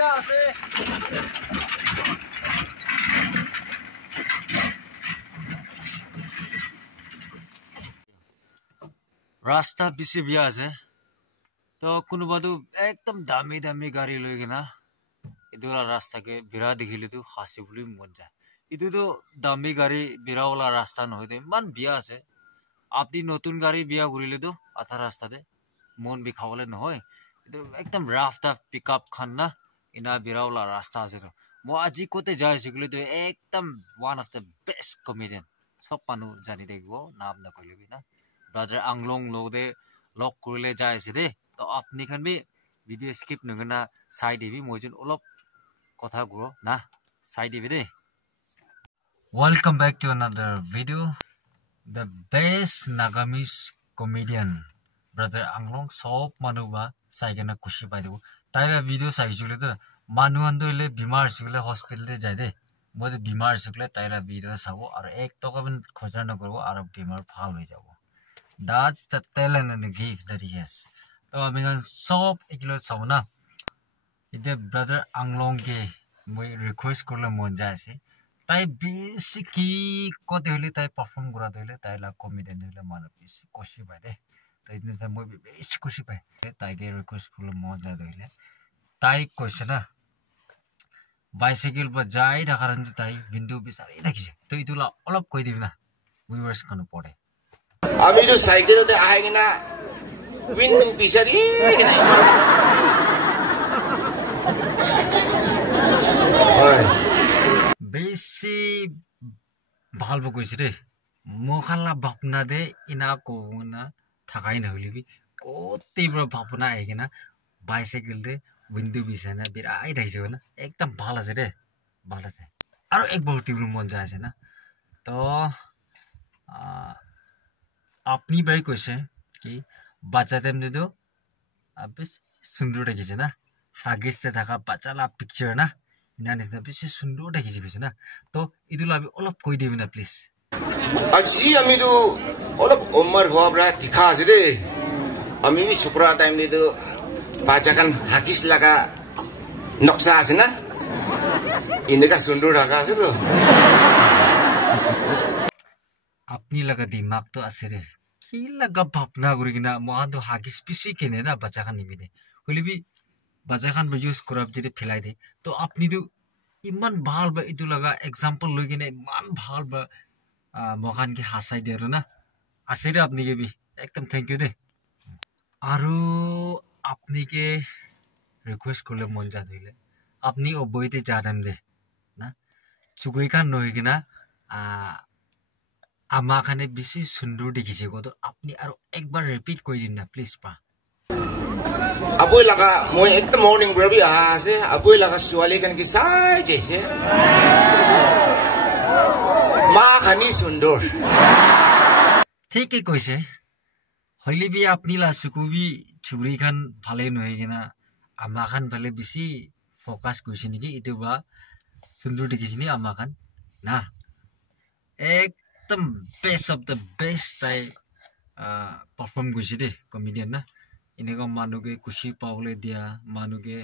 বিয়া আছে রাস্তা বেশি বিয়া আছে তো কোনোবাটো একদম দামি দামি গাড়ী লৈ কিনা এইটোলা ৰাস্তাকে বিৰা দেখিলেতো হাসি বুলি মন যায় ইটোতো দামি গাড়ী বিৰাওলা ৰাস্তা নহয় তো ইমান বিয়া আছে আপনি নতুন গাড়ী বিয়া ঘূৰিলেতো আধা ৰাস্তাতে মন বিখাবলে নহয় এইটো একদম ৰাফ টাফ পিকআপ খান না ইনা বিৰাওলা ৰাস্তা আছে তো মই আজি কোতে যাই আছিলো একদম one of the best comedian সব মানুহ জানি থাকিব নাম নকৰিবি না ব্ৰাদাৰ আংলং লগতে লগ কৰিলে যাই আছে দে তো আপনি খান বি ভিডিও স্কিপ নগনা চাই দিবি মই যেন অলপ কথা কৰো না চাই দিবি দে Welcome back to another video. The best Nagamese comedian, brother Anglong, sob manuba saigena kushi pai debu. Taira video sai jule to manu andole bimar sikle hospital te jai de. Moi bimar sikle taira video sabo aur ek to kaben khoja na korbo aur bimar bhal hoi jabo. That's the talent and the gift that he has. To ami sob ekilo sabo na. Ite brother Anglong ke moi request korle mon jai ase. তাই বেশি কি কত হইলে তাই perform করা দিলে তাই লা কমেডিয়ান হইলে মানে বেশি খুশি পায় দে তো ইতনে তাই মই বেশি খুশি পায় তাইকে রিকোয়েস্ট করলে মজা দিলে তাই কইছে না বাইসাইকেল পর যাই রাখার তাই বিন্দু বিচারি দেখিছে তো ইতুলা অলপ কই দিবি না ভিউয়ার্স কোন পড়ে আমি তো সাইকেলতে আই না বিন্দু বিচারি বেশি ভালবো কইছে রে মখালা ভাবনা দে ইনা কোনা থাকাই না হইলিবি কতইবার ভাবনা আইগেনা বাইসাইকেল দে উইন্ডো বিছানা বিরাই থাইছে না একদম ভাল আছে রে ভাল আছে আর একবার উঠিবলে মন যায় আছে না তো আপনি ভাই কইছে কি বাচ্চা তেমনি তো বেশ সুন্দর দেখিছে না হাগিসতে থাকা বাচ্চালা পিকচার না ইনা নিচিনা বেশি সুন্দর দেখিছে বুঝছে না তো ইদুলা আমি অলপ কই দিবি না প্লিজ আজি আমি তো অলপ উমর হওয়া দেখা আছে রে আমি ছোকরা টাইম নি তো বাচ্চাখান হাগিস লাগা নকশা আছে না ইনেকা সুন্দর রাখা আছে তো আপনি লাগা দিমাগ তো আছে রে কি লাগা ভাবনা করি কিনা মহা তো হাগিস পিছি কেনে না বাচ্চাখান নিবিনে হইলিবি বাচ্চাখান ইউজ করাব যদি ফেলাই দে তো আপনি তো ইমান ভাল বা ইটো লাগা এক্সাম্পল লৈ কিনে ইমান ভাল বা মখান কি হাসাই দিয়ে না আছে রে আপনি কেবি একদম থ্যাংক ইউ দে আৰু আপনি কে রিকোয়েস্ট করলে মন যা ধইলে আপনি অবইতে যা দেন দে না চুকুই খান নই কিনা আমাখানে বেশি সুন্দর দেখিছে কত আপনি আর একবার রিপিট কই দিন না প্লিজ পা Aboy laka moi ekta morning brabi ase aboy laka suali kan ki sai jaise ma khani sundor ঠিক কি কইছে হইলি বি আপনি লা সুকুবি ছুরি খান ভালে নয় কিনা আমা খান ভালে বেশি ফোকাস কইছে নেকি ইটো বা সুন্দর দেখিছিনি আমা খান না একদম বেস্ট অফ দ্য বেস্ট তাই পারফর্ম কইছে দে কমেডিয়ান না ইনেকা মানুকে খুশি পাবলে দিয়া মানুকে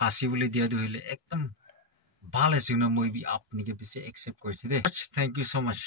হাসি বলে দিয়া দিলে একদম ভাল আছে না মই বি আপনি কে পিছে একসেপ্ট করছি দে থ্যাংক ইউ সো মাচ